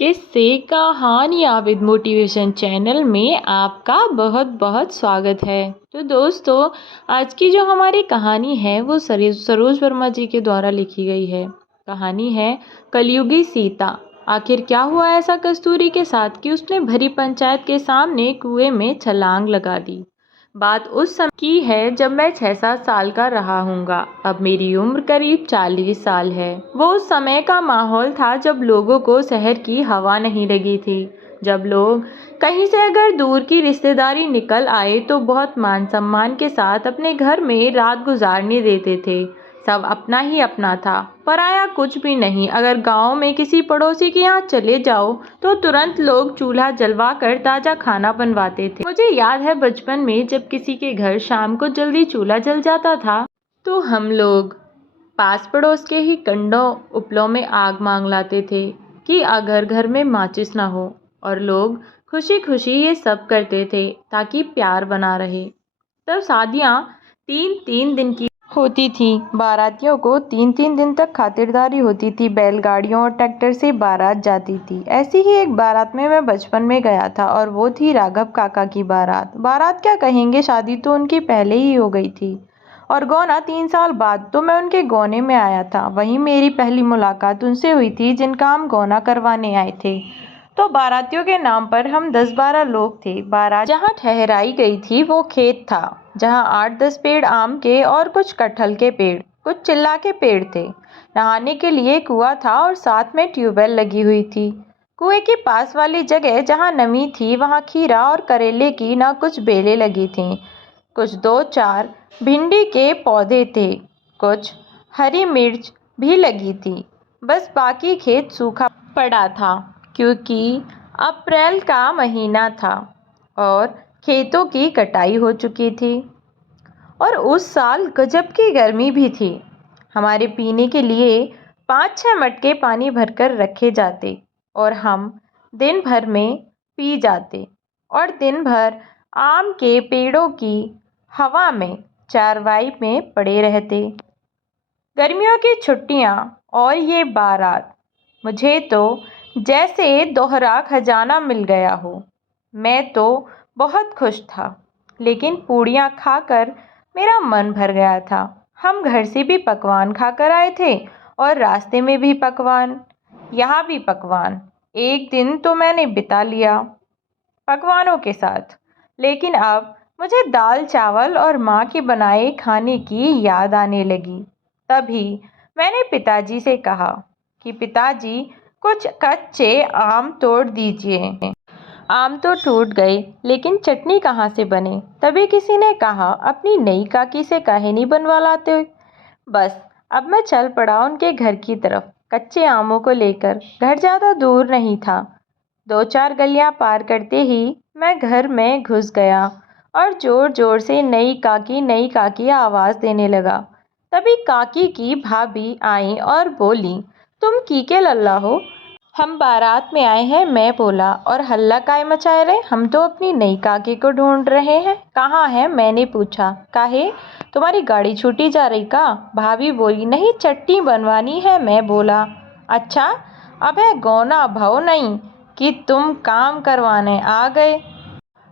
किस्से कहानियाँ with motivation channel में आपका बहुत बहुत स्वागत है। तो दोस्तों, आज की जो हमारी कहानी है वो सरोज वर्मा जी के द्वारा लिखी गई है। कहानी है कलयुगी सीता। आखिर क्या हुआ ऐसा कस्तूरी के साथ कि उसने भरी पंचायत के सामने कुएं में छलांग लगा दी। बात उस समय की है जब मैं 6-7 साल का रहा हूँगा। अब मेरी उम्र करीब 40 साल है। वो उस समय का माहौल था जब लोगों को शहर की हवा नहीं लगी थी। जब लोग कहीं से अगर दूर की रिश्तेदारी निकल आए तो बहुत मान सम्मान के साथ अपने घर में रात गुजारने देते थे। सब अपना ही अपना था, पराया कुछ भी नहीं। अगर गांव में किसी पड़ोसी के यहाँ चले जाओ तो तुरंत लोग चूल्हा जलवा कर ताज़ा खाना बनवाते थे। मुझे याद है बचपन में जब किसी के घर शाम को जल्दी चूल्हा जल जाता था तो हम लोग पास पड़ोस के ही कंडों उपलों में आग मांग लाते थे कि अगर घर में माचिस ना हो, और लोग खुशी खुशी ये सब करते थे ताकि प्यार बना रहे। तब शादियाँ 3-3 दिन की होती थी। बारातियों को 3-3 दिन तक खातिरदारी होती थी। बैलगाड़ियों और ट्रैक्टर से बारात जाती थी। ऐसी ही एक बारात में मैं बचपन में गया था और वो थी राघव काका की बारात। बारात क्या कहेंगे, शादी तो उनकी पहले ही हो गई थी और गौना 3 साल बाद तो मैं उनके गौने में आया था। वहीं मेरी पहली मुलाकात उनसे हुई थी जिनका हम गौना करवाने आए थे। तो बारातियों के नाम पर हम 10-12 लोग थे। बारात जहाँ ठहराई गई थी वो खेत था, जहाँ 8-10 पेड़ आम के और कुछ कटहल के पेड़, कुछ चिल्ला के पेड़ थे। नहाने के लिए कुआं था और साथ में ट्यूबवेल लगी हुई थी। कुएं के पास वाली जगह जहाँ नमी थी वहाँ खीरा और करेले की न कुछ बेलें लगी थीं, कुछ 2-4 भिंडी के पौधे थे, कुछ हरी मिर्च भी लगी थी। बस बाकी खेत सूखा पड़ा था क्योंकि अप्रैल का महीना था और खेतों की कटाई हो चुकी थी। और उस साल गजब की गर्मी भी थी। हमारे पीने के लिए 5-6 मटके पानी भरकर रखे जाते और हम दिन भर में पी जाते और दिन भर आम के पेड़ों की हवा में चारवाई में पड़े रहते। गर्मियों की छुट्टियां और ये बारात, मुझे तो जैसे दोहरा खजाना मिल गया हो। मैं तो बहुत खुश था, लेकिन पूड़ियाँ खाकर मेरा मन भर गया था। हम घर से भी पकवान खाकर आए थे और रास्ते में भी पकवान, यहाँ भी पकवान। एक दिन तो मैंने बिता लिया पकवानों के साथ, लेकिन अब मुझे दाल चावल और माँ के बनाए खाने की याद आने लगी। तभी मैंने पिताजी से कहा कि पिताजी, कुछ कच्चे आम तोड़ दीजिए। आम तो टूट गए, लेकिन चटनी कहाँ से बने? तभी किसी ने कहा, अपनी नई काकी से काहे नहीं बनवा लाते? बस अब मैं चल पड़ा उनके घर की तरफ, कच्चे आमों को लेकर। घर ज़्यादा दूर नहीं था। 2-4 गलियां पार करते ही मैं घर में घुस गया और जोर जोर से नई काकी आवाज़ देने लगा। तभी काकी की भाभी आई और बोली, तुम की के लल्ला हो? हम बारात में आए हैं, मैं बोला। और हल्ला काय मचाए रहे? हम तो अपनी नई काकी को ढूंढ रहे हैं। कहाँ है? मैंने पूछा। काहे, तुम्हारी गाड़ी छूटी जा रही का? भाभी बोली, नहीं, चटनी बनवानी है। मैं बोला, अच्छा, अब है गौना भाव नहीं कि तुम काम करवाने आ गए।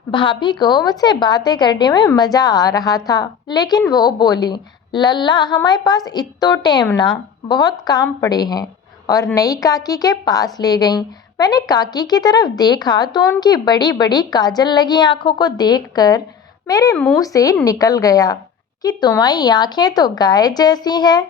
भाभी को मुझसे बातें करने में मज़ा आ रहा था, लेकिन वो बोली, लल्ला, हमारे पास इत्तो टेम ना, बहुत काम पड़े हैं। और नई काकी के पास ले गईं। मैंने काकी की तरफ देखा तो उनकी बड़ी बड़ी काजल लगी आंखों को देखकर मेरे मुंह से निकल गया कि तुम्हारी आंखें तो गाय जैसी हैं।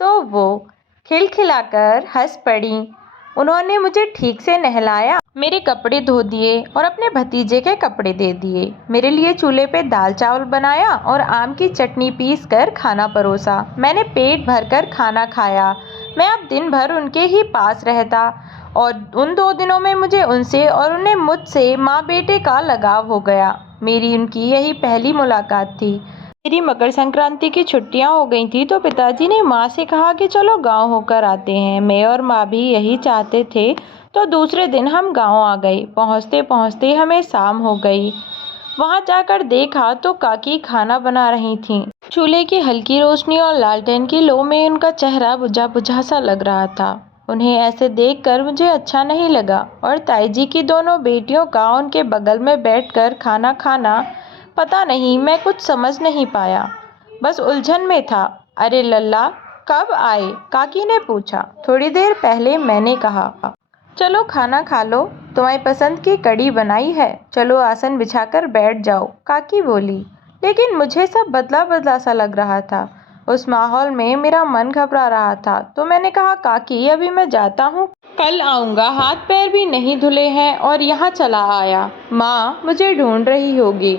तो वो खिलखिलाकर हंस पड़ी। उन्होंने मुझे ठीक से नहलाया, मेरे कपड़े धो दिए और अपने भतीजे के कपड़े दे दिए। मेरे लिए चूल्हे पे दाल चावल बनाया और आम की चटनी पीस कर खाना परोसा। मैंने पेट भरकर खाना खाया। मैं अब दिन भर उनके ही पास रहता और उन 2 दिनों में मुझे उनसे और उन्हें मुझसे माँ बेटे का लगाव हो गया। मेरी उनकी यही पहली मुलाकात थी। मेरी मकर संक्रांति की छुट्टियां हो गई थी तो पिताजी ने माँ से कहा कि चलो गांव होकर आते हैं। मैं और माँ भी यही चाहते थे। तो दूसरे दिन हम गांव आ गए। पहुँचते पहुँचते हमें शाम हो गई। वहां जाकर देखा तो काकी खाना बना रही थीं। चूल्हे की हल्की रोशनी और लालटेन की लो में उनका चेहरा बुझा बुझा सा लग रहा था। उन्हें ऐसे देखकर मुझे अच्छा नहीं लगा और ताई जी की दोनों बेटियों का उनके बगल में बैठकर खाना खाना, पता नहीं, मैं कुछ समझ नहीं पाया, बस उलझन में था। अरे लल्ला, कब आए? काकी ने पूछा। थोड़ी देर पहले, मैंने कहा। चलो खाना खा लो, तुम्हारी पसंद की कढ़ी बनाई है, चलो आसन बिछाकर बैठ जाओ, काकी बोली। लेकिन मुझे सब बदला बदला सा लग रहा था। उस माहौल में मेरा मन घबरा रहा था, तो मैंने कहा, काकी अभी मैं जाता हूँ, कल आऊँगा, हाथ पैर भी नहीं धुले हैं और यहाँ चला आया। माँ मुझे ढूंढ रही होगी।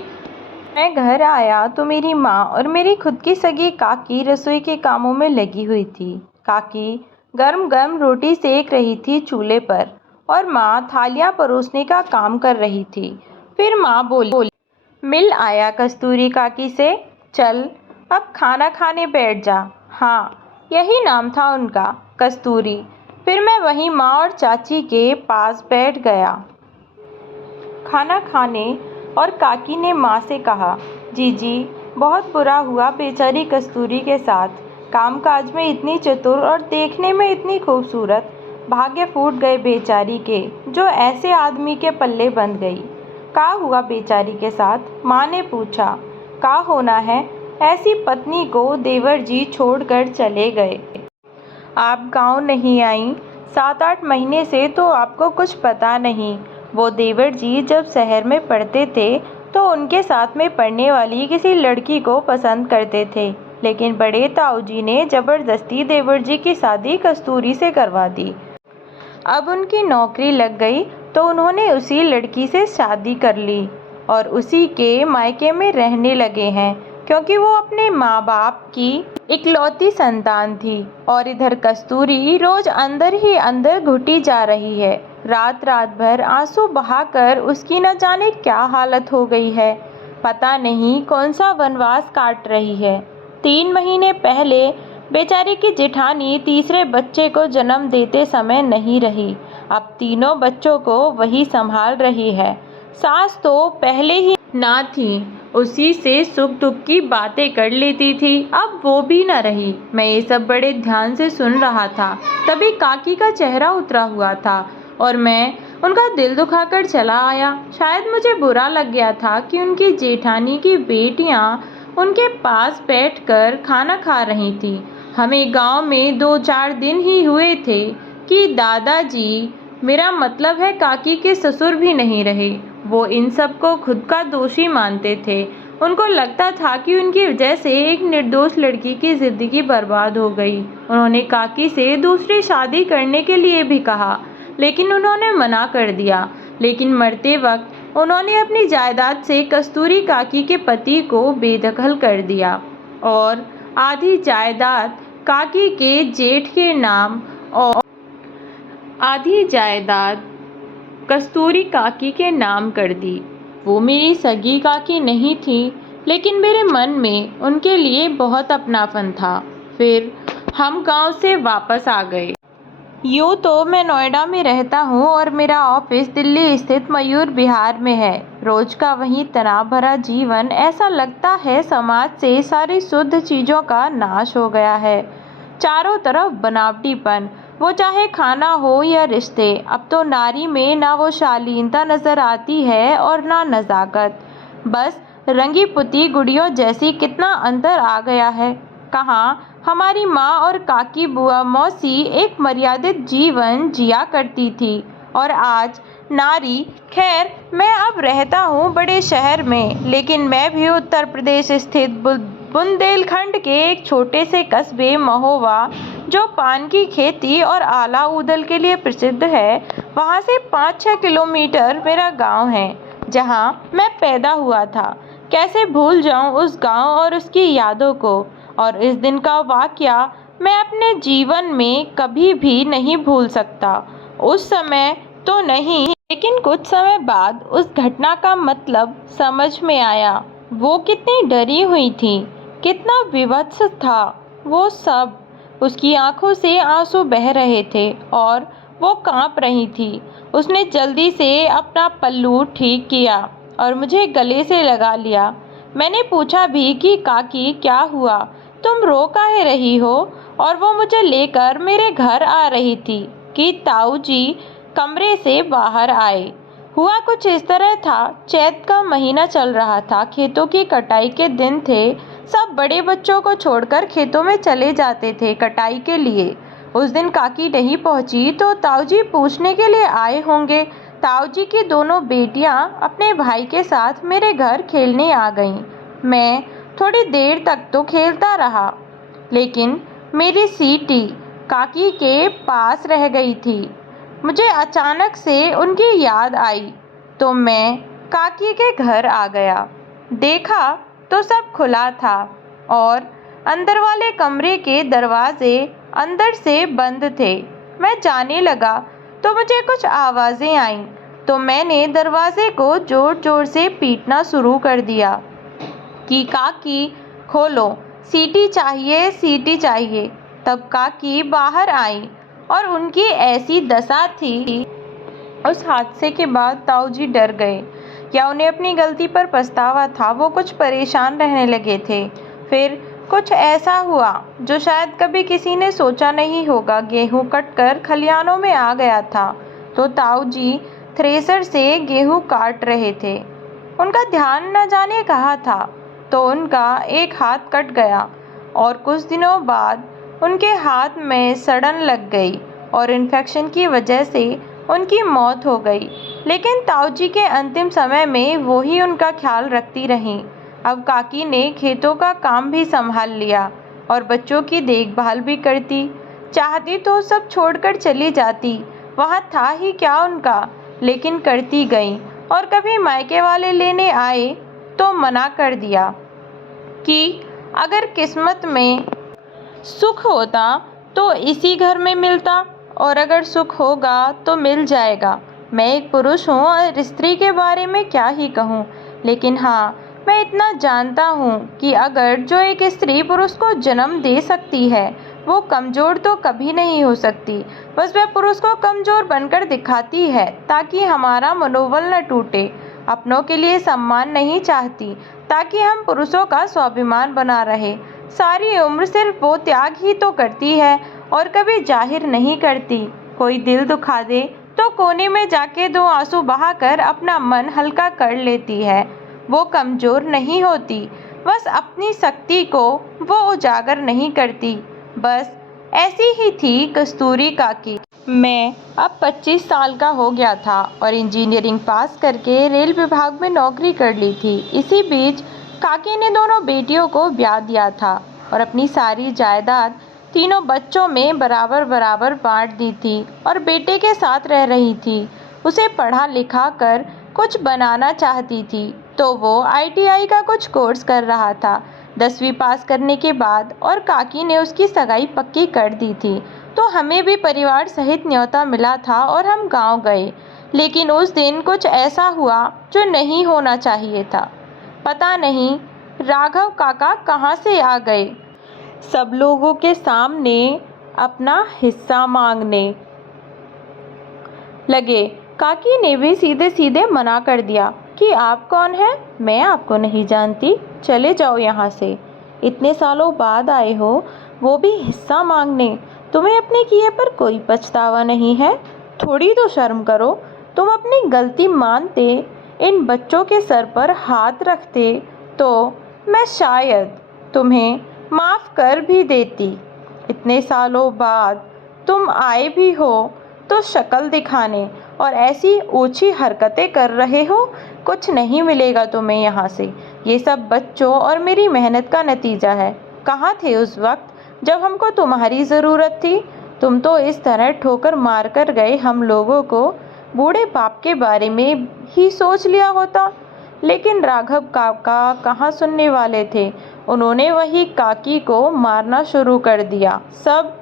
मैं घर आया तो मेरी माँ और मेरी खुद की सगी काकी रसोई के कामों में लगी हुई थी। काकी गरम गरम रोटी सेक रही थी चूल्हे पर और माँ थालियाँ परोसने का काम कर रही थी। फिर माँ बोली, मिल आया कस्तूरी काकी से, चल अब खाना खाने बैठ जा। हाँ, यही नाम था उनका, कस्तूरी। फिर मैं वहीं माँ और चाची के पास बैठ गया खाना खाने और काकी ने माँ से कहा, जीजी बहुत बुरा हुआ बेचारी कस्तूरी के साथ, कामकाज में इतनी चतुर और देखने में इतनी खूबसूरत, भाग्य फूट गए बेचारी के, जो ऐसे आदमी के पल्ले बंध गई। का हुआ बेचारी के साथ? माँ ने पूछा। का होना है, ऐसी पत्नी को देवर जी छोड़कर चले गए। आप गांव नहीं आई 7-8 महीने से, तो आपको कुछ पता नहीं। वो देवर जी जब शहर में पढ़ते थे तो उनके साथ में पढ़ने वाली किसी लड़की को पसंद करते थे, लेकिन बड़े ताऊ जी ने ज़बरदस्ती देवर जी की शादी कस्तूरी से करवा दी। अब उनकी नौकरी लग गई तो उन्होंने उसी लड़की से शादी कर ली और उसी के मायके में रहने लगे हैं, क्योंकि वो अपने माँ बाप की इकलौती संतान थी। और इधर कस्तूरी रोज अंदर ही अंदर घुटी जा रही है। रात रात भर आंसू बहाकर उसकी न जाने क्या हालत हो गई है। पता नहीं कौन सा वनवास काट रही है। 3 महीने पहले बेचारी की जेठानी तीसरे बच्चे को जन्म देते समय नहीं रही। अब तीनों बच्चों को वही संभाल रही है। सास तो पहले ही ना थी, उसी से सुख दुख की बातें कर लेती थी, अब वो भी न रही। मैं ये सब बड़े ध्यान से सुन रहा था, तभी काकी का चेहरा उतरा हुआ था और मैं उनका दिल दुखाकर चला आया। शायद मुझे बुरा लग गया था कि उनकी जेठानी की बेटियां उनके पास बैठकर खाना खा रही थी। हमें गांव में 2-4 दिन ही हुए थे कि दादाजी, मेरा मतलब है काकी के ससुर, भी नहीं रहे। वो इन सब को खुद का दोषी मानते थे। उनको लगता था कि उनकी वजह से एक निर्दोष लड़की की ज़िंदगी बर्बाद हो गई। उन्होंने काकी से दूसरी शादी करने के लिए भी कहा, लेकिन उन्होंने मना कर दिया। लेकिन मरते वक्त उन्होंने अपनी जायदाद से कस्तूरी काकी के पति को बेदखल कर दिया और आधी जायदाद काकी के जेठ के नाम और आधी जायदाद कस्तूरी काकी के नाम कर दी। वो मेरी सगी काकी नहीं थी, लेकिन मेरे मन में उनके लिए बहुत अपनापन था। फिर हम गांव से वापस आ गए। यूँ तो मैं नोएडा में रहता हूँ और मेरा ऑफिस दिल्ली स्थित मयूर विहार में है। रोज का वही तनाव भरा जीवन, ऐसा लगता है समाज से सारी शुद्ध चीज़ों का नाश हो गया है। चारों तरफ बनावटीपन, वो चाहे खाना हो या रिश्ते। अब तो नारी में ना वो शालीनता नज़र आती है और ना नज़ाकत, बस रंगी पुती गुड़ियों जैसी। कितना अंतर आ गया है। कहाँ हमारी माँ और काकी बुआ मौसी एक मर्यादित जीवन जिया करती थी और आज नारी। खैर, मैं अब रहता हूँ बड़े शहर में, लेकिन मैं भी उत्तर प्रदेश स्थित बुंदेलखंड के एक छोटे से कस्बे महोबा, जो पान की खेती और आला ऊदल के लिए प्रसिद्ध है, वहाँ से 5-6 किलोमीटर मेरा गांव है, जहाँ मैं पैदा हुआ था। कैसे भूल जाऊँ उस गांव और उसकी यादों को। और इस दिन का वाकया मैं अपने जीवन में कभी भी नहीं भूल सकता। उस समय तो नहीं, लेकिन कुछ समय बाद उस घटना का मतलब समझ में आया। वो कितनी डरी हुई थी, कितना विभत्स था वो सब। उसकी आंखों से आंसू बह रहे थे और वो कांप रही थी। उसने जल्दी से अपना पल्लू ठीक किया और मुझे गले से लगा लिया। मैंने पूछा भी कि काकी क्या हुआ, तुम रो काहे रही हो? और वो मुझे लेकर मेरे घर आ रही थी। कि ताऊ जी कमरे से बाहर आए। हुआ कुछ इस तरह था, चैत का महीना चल रहा था, खेतों की कटाई के दिन थे। सब बड़े बच्चों को छोड़कर खेतों में चले जाते थे कटाई के लिए। उस दिन काकी नहीं पहुंची तो ताऊ जी पूछने के लिए आए होंगे। ताऊ जी की दोनों बेटियां अपने भाई के साथ मेरे घर खेलने आ गईं। मैं थोड़ी देर तक तो खेलता रहा, लेकिन मेरी सीटी काकी के पास रह गई थी। मुझे अचानक से उनकी याद आई तो मैं काकी के घर आ गया। देखा तो सब खुला था और अंदर वाले कमरे के दरवाजे अंदर से बंद थे। मैं जाने लगा तो मुझे कुछ आवाज़ें आईं, तो मैंने दरवाजे को ज़ोर ज़ोर से पीटना शुरू कर दिया कि काकी खोलो, सीटी चाहिए, सीटी चाहिए। तब काकी बाहर आई और उनकी ऐसी दशा थी। उस हादसे के बाद ताऊ जी डर गए, या उन्हें अपनी गलती पर पछतावा था। वो कुछ परेशान रहने लगे थे। फिर कुछ ऐसा हुआ जो शायद कभी किसी ने सोचा नहीं होगा। गेहूं कटकर खलिहानों में आ गया था तो ताऊ जी थ्रेसर से गेहूं काट रहे थे। उनका ध्यान न जाने कहाँ था तो उनका एक हाथ कट गया और कुछ दिनों बाद उनके हाथ में सड़न लग गई और इन्फेक्शन की वजह से उनकी मौत हो गई। लेकिन ताऊ जी के अंतिम समय में वो ही उनका ख्याल रखती रहीं। अब काकी ने खेतों का काम भी संभाल लिया और बच्चों की देखभाल भी करती। चाहती तो सब छोड़कर चली जाती, वहाँ था ही क्या उनका, लेकिन करती गई। और कभी मायके वाले लेने आए तो मना कर दिया कि अगर किस्मत में सुख होता तो इसी घर में मिलता, और अगर सुख होगा तो मिल जाएगा। मैं एक पुरुष हूँ और स्त्री के बारे में क्या ही कहूँ, लेकिन हाँ, मैं इतना जानता हूँ कि अगर जो एक स्त्री पुरुष को जन्म दे सकती है वो कमज़ोर तो कभी नहीं हो सकती। बस वह पुरुष को कमज़ोर बनकर दिखाती है ताकि हमारा मनोबल न टूटे। अपनों के लिए सम्मान नहीं चाहती ताकि हम पुरुषों का स्वाभिमान बना रहे। सारी उम्र सिर्फ वो त्याग ही तो करती है और कभी जाहिर नहीं करती। कोई दिल दुखा दे तो कोने में जाके 2 आंसू बहाकर अपना मन हल्का कर लेती है। वो कमज़ोर नहीं होती, बस अपनी शक्ति को वो उजागर नहीं करती। बस ऐसी ही थी कस्तूरी काकी। मैं अब 25 साल का हो गया था और इंजीनियरिंग पास करके रेल विभाग में नौकरी कर ली थी। इसी बीच काकी ने दोनों बेटियों को ब्याह दिया था और अपनी सारी जायदाद तीनों बच्चों में बराबर बराबर बांट दी थी और बेटे के साथ रह रही थी। उसे पढ़ा लिखा कर कुछ बनाना चाहती थी तो वो ITI का कुछ कोर्स कर रहा था 10वीं पास करने के बाद, और काकी ने उसकी सगाई पक्की कर दी थी। तो हमें भी परिवार सहित न्योता मिला था और हम गांव गए। लेकिन उस दिन कुछ ऐसा हुआ जो नहीं होना चाहिए था। पता नहीं राघव काका कहाँ से आ गए, सब लोगों के सामने अपना हिस्सा मांगने लगे। काकी ने भी सीधे सीधे मना कर दिया कि आप कौन हैं, मैं आपको नहीं जानती, चले जाओ यहाँ से। इतने सालों बाद आए हो, वो भी हिस्सा मांगने। तुम्हें अपने किए पर कोई पछतावा नहीं है? थोड़ी तो शर्म करो। तुम अपनी गलती मानते, इन बच्चों के सर पर हाथ रखते तो मैं शायद तुम्हें माफ़ कर भी देती। इतने सालों बाद तुम आए भी हो तो शक्ल दिखाने, और ऐसी ऊंची हरकतें कर रहे हो। कुछ नहीं मिलेगा तुम्हें यहाँ से। ये सब बच्चों और मेरी मेहनत का नतीजा है। कहाँ थे उस वक्त जब हमको तुम्हारी ज़रूरत थी? तुम तो इस तरह ठोकर मार कर गए। हम लोगों को बूढ़े बाप के बारे में ही सोच लिया होता। लेकिन राघव काका कहाँ सुनने वाले थे। उन्होंने वही काकी को मारना शुरू कर दिया। सब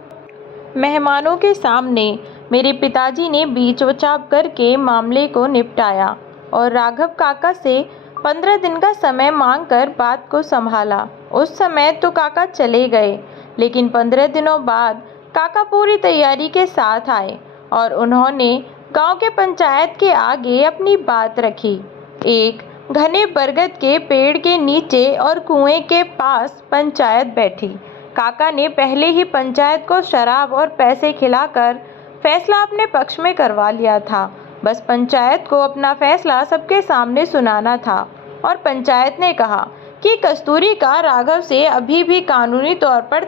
मेहमानों के सामने मेरे पिताजी ने बीच बचाव करके मामले को निपटाया और राघव काका से 15 दिन का समय मांगकर बात को संभाला। उस समय तो काका चले गए, लेकिन 15 दिनों बाद काका पूरी तैयारी के साथ आए और उन्होंने गांव के पंचायत के आगे अपनी बात रखी। एक घने बरगद के पेड़ के नीचे और कुएं के पास पंचायत बैठी। काका ने पहले ही पंचायत को शराब और पैसे खिलाकर फैसला अपने पक्ष में करवा लिया था। बस पंचायत को अपना फैसला सबके सामने सुनाना था। और पंचायत ने कहा कि कस्तूरी का राघव से अभी भी कानूनी तौर पर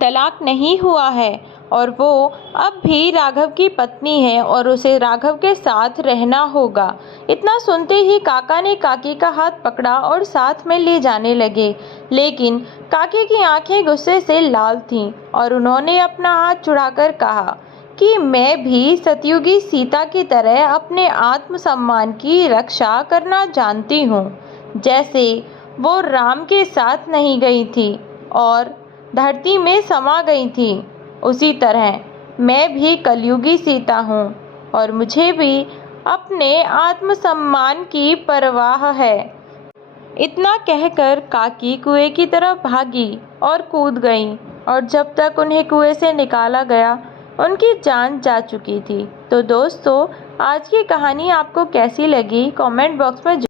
तलाक नहीं हुआ है और वो अब भी राघव की पत्नी है और उसे राघव के साथ रहना होगा। इतना सुनते ही काका ने काकी का हाथ पकड़ा और साथ में ले जाने लगे, लेकिन काकी की आंखें गुस्से से लाल थीं और उन्होंने अपना हाथ छुड़ाकर कहा कि मैं भी सतयुगी सीता की तरह अपने आत्मसम्मान की रक्षा करना जानती हूँ। जैसे वो राम के साथ नहीं गई थी और धरती में समा गई थी, उसी तरह मैं भी कलयुगी सीता हूँ और मुझे भी अपने आत्मसम्मान की परवाह है। इतना कहकर काकी कुएं की तरफ भागी और कूद गई और जब तक उन्हें कुएं से निकाला गया उनकी जान जा चुकी थी। तो दोस्तों, आज की कहानी आपको कैसी लगी कमेंट बॉक्स में